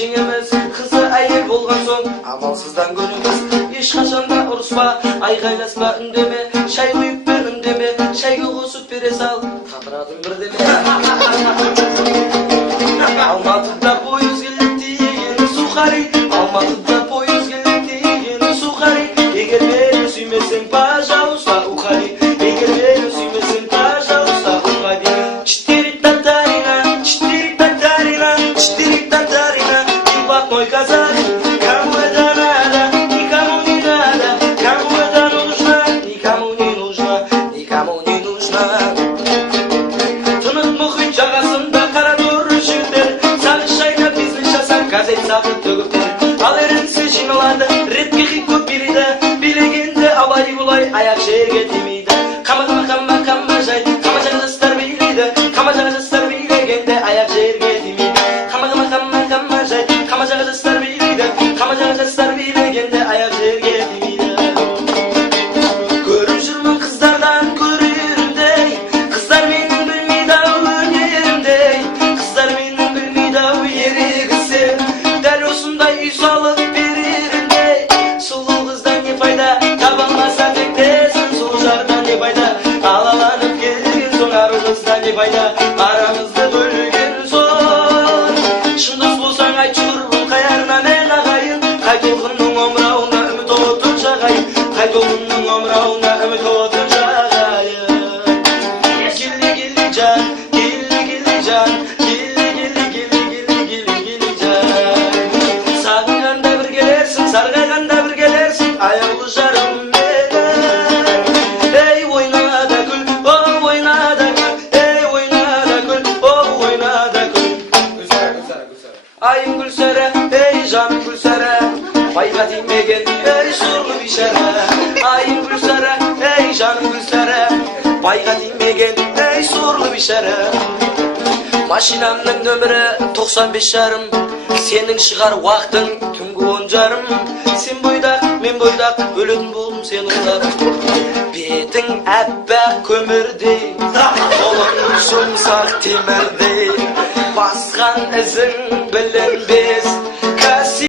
жеңеміз, қызы әйел болған соң амалсыздан көнеміз. Ешқашанда ұрыспа, айғайласпа, үндеме, шай құйып бер, үндеме, шайға қосып бере сал, қатырадың бірдеме. Алматыда пойыз келді деген сухари, Алматыда пойыз келді деген сухари. Егер мені сүймесең, пожалуйста, уходи. Егер мені сүймесең, пожалуйста, уходи. Четыре татарина, четыре татарина, четыре татарина, и блатной казах. Кому это надо, никому не надо, кому это нужно, никому не нужно, никому не нужно. Тынық мұхит жағасында қара торы жігіттер, сағыз шайнап бизнес жасап, газет сатып төгіптер. Ал ерінсе жиналады, ретке хит көп береді, билегенде алай бұлай аяқ жерге тимейді. Қама жай, қама жастар билейді, қама жастар билегенде аяқ жерге тимейді. Қама жай, қама жастар билейді, қама жастар билегенде аяқ жерге тимейді. Көріп жүрмін қыздардан көрерімдей, қыздар менің білмейді ау өнерімдей, қыздар менің білмейді ау ерегісі, дәл осындай үй салып берерімдей. Сұлу қыздан не пайда, таба алмаса тектесін, сұлу жардан не пайда, алаланып келген соң ару қыздан не пайда, арамызды бөлген соң. Шын дос болсаң айт жүрбін қаярына мен ағайын, қай толқынның омырауына үміт отын жағайын, қай толқынның омырауына үміт отын жағайын. Келі келі жан, келі келі жан, келі келі келі келі келі келі жан. Сағынғанда бір келерсің, сарғайғанда бір келерсің, аяулы жарым менің. Ей ойна да күл, о ойна да күл, ей ойна да күл, о ойна да күл. Айым Гүлсара, ей жаным Гүлсара, байға тимеген, ей сорлы бишара. Айым Гүлсара, ей жаным Гүлсара, байға тимеген, ей сорлы бишара. Машинамның нөмірі 95 жарым, сенің шығар уақытың түнгі 10 жарым. Сен бойдақ, мен бойдақ, өлетін болдым сен ойлап. Бетің әппақ көмірдей, қолың жұмсақ темірдей, басқан ізің білінбей.